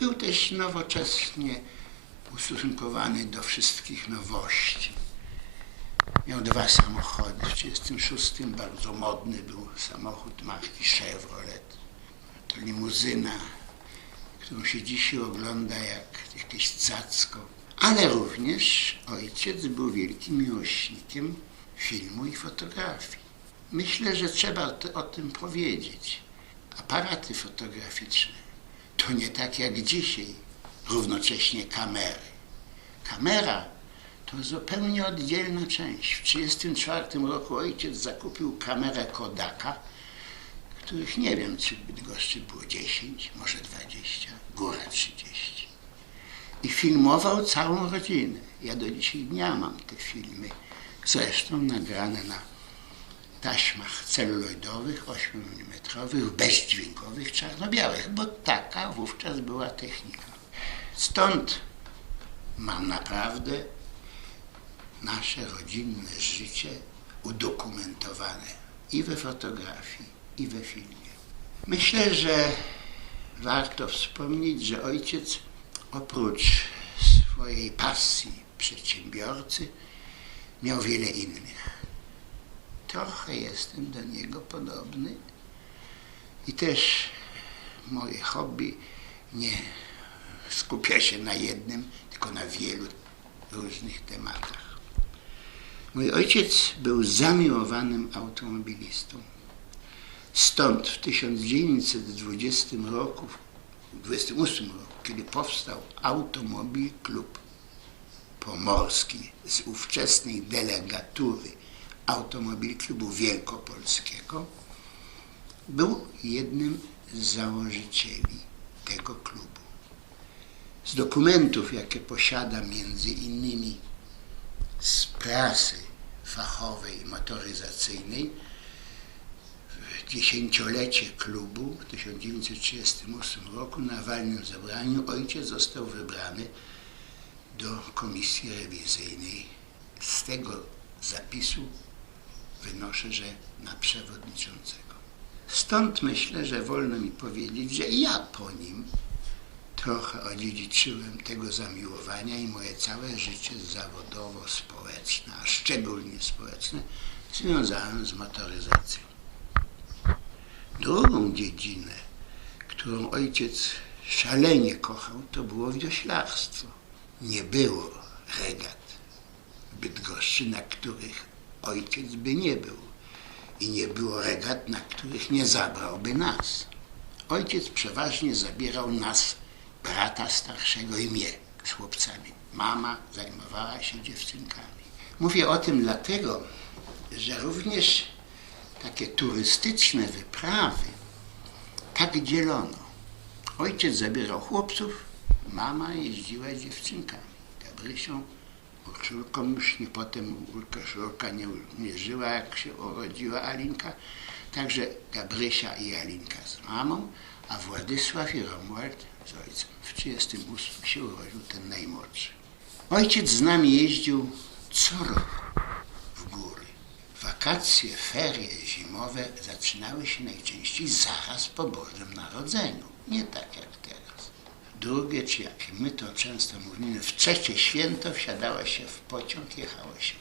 Był też nowocześnie ustosunkowany do wszystkich nowości. Miał dwa samochody. W 1936 bardzo modny był samochód marki Chevrolet. To limuzyna, którą się dzisiaj ogląda jak jakieś cacko. Ale również ojciec był wielkim miłośnikiem filmu i fotografii. Myślę, że trzeba o tym powiedzieć. Aparaty fotograficzne to nie tak jak dzisiaj, równocześnie kamery. Kamera to zupełnie oddzielna część. W 1934 roku ojciec zakupił kamerę Kodaka, których nie wiem, czy w Bydgoszczy było 10, może 20, góra 30. I filmował całą rodzinę. Ja do dzisiaj dnia mam te filmy, zresztą nagrane na taśmach celuloidowych, 8 mm, bezdźwiękowych, czarno-białych, bo taka wówczas była technika. Stąd mam naprawdę nasze rodzinne życie udokumentowane i we fotografii, i we filmie. Myślę, że warto wspomnieć, że ojciec oprócz swojej pasji przedsiębiorcy miał wiele innych. Trochę jestem do niego podobny i też moje hobby nie skupia się na jednym, tylko na wielu różnych tematach. Mój ojciec był zamiłowanym automobilistą. Stąd w 1920 roku, w 28 roku, kiedy powstał Automobil Klub Pomorski z ówczesnej delegatury Automobil Klubu Wielkopolskiego, był jednym z założycieli tego klubu. Z dokumentów, jakie posiadam, między innymi z prasy fachowej motoryzacyjnej, w dziesięciolecie klubu w 1938 roku na walnym zebraniu ojciec został wybrany do komisji rewizyjnej. Z tego zapisu wynoszę, że na przewodniczącego. Stąd myślę, że wolno mi powiedzieć, że ja po nim trochę odziedziczyłem tego zamiłowania i moje całe życie zawodowo-społeczne, a szczególnie społeczne, związałem z motoryzacją. Drugą dziedzinę, którą ojciec szalenie kochał, to było wioślarstwo. Nie było regat w Bydgoszczy, na których ojciec by nie był. I nie było regat, na których nie zabrałby nas. Ojciec przeważnie zabierał nas, brata starszego i mnie, z chłopcami. Mama zajmowała się dziewczynkami. Mówię o tym dlatego, że również takie turystyczne wyprawy tak dzielono. Ojciec zabierał chłopców, mama jeździła z dziewczynkami. Gabrysią, Już nie potem Urszulka nie, nie żyła, jak się urodziła Alinka. Także Gabrysia i Alinka z mamą, a Władysław i Romuald z ojcem. W 1938 się urodził ten najmłodszy. Ojciec z nami jeździł co roku w góry. Wakacje, ferie zimowe zaczynały się najczęściej zaraz po Bożym Narodzeniu. Nie tak jak. Drugie, czy jak my to często mówimy, w trzecie święto wsiadało się w pociąg, jechało się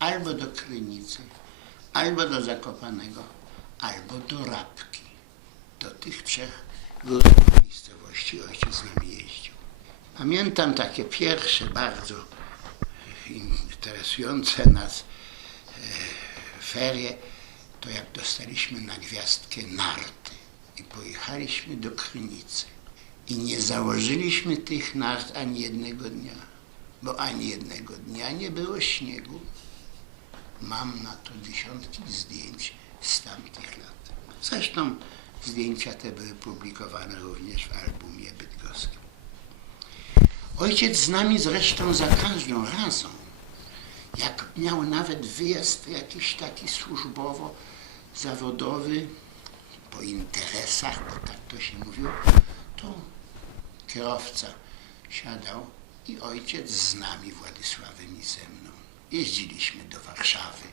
albo do Krynicy, albo do Zakopanego, albo do Rabki. Do tych trzech górnych miejscowości ojciec z nami jeździł. Pamiętam takie pierwsze bardzo interesujące nas e, ferie, to jak dostaliśmy na gwiazdkę narty i pojechaliśmy do Krynicy. I nie założyliśmy tych nart ani jednego dnia, bo ani jednego dnia nie było śniegu. Mam na to dziesiątki zdjęć z tamtych lat. Zresztą zdjęcia te były publikowane również w albumie bydgoskim. Ojciec z nami zresztą za każdą razą, jak miał nawet wyjazd jakiś taki służbowo, zawodowy, po interesach, bo tak to się mówiło, to kierowca siadał i ojciec z nami, Władysławem i ze mną. Jeździliśmy do Warszawy.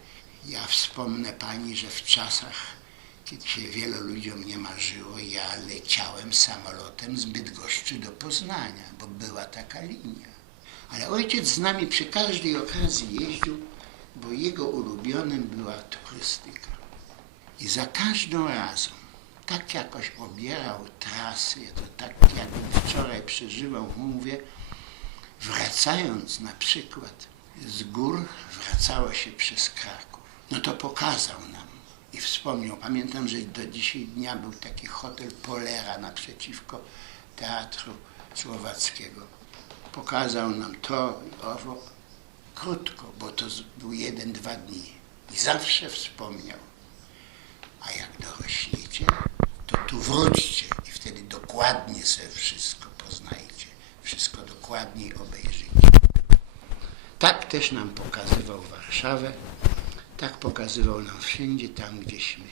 Ja wspomnę pani, że w czasach, Kiedy się wielu ludziom nie marzyło, ja leciałem samolotem z Bydgoszczy do Poznania, bo była taka linia. Ale ojciec z nami przy każdej okazji jeździł, bo jego ulubionym była turystyka. I za każdym razem tak jakoś obierał trasy, to tak jakbym wczoraj przeżywał, mówię, wracając na przykład z gór, wracało się przez Kraków. No to pokazał nam i wspomniał. Pamiętam, że do dzisiaj dnia był taki hotel Polera naprzeciwko Teatru Słowackiego. Pokazał nam to i owo krótko, bo to był jeden, dwa dni. I zawsze wspomniał. A jak dorośniecie, to tu wróćcie i wtedy dokładnie sobie wszystko poznajcie. Wszystko dokładniej obejrzycie. Tak też nam pokazywał Warszawę, tak pokazywał nam wszędzie tam, gdzieśmy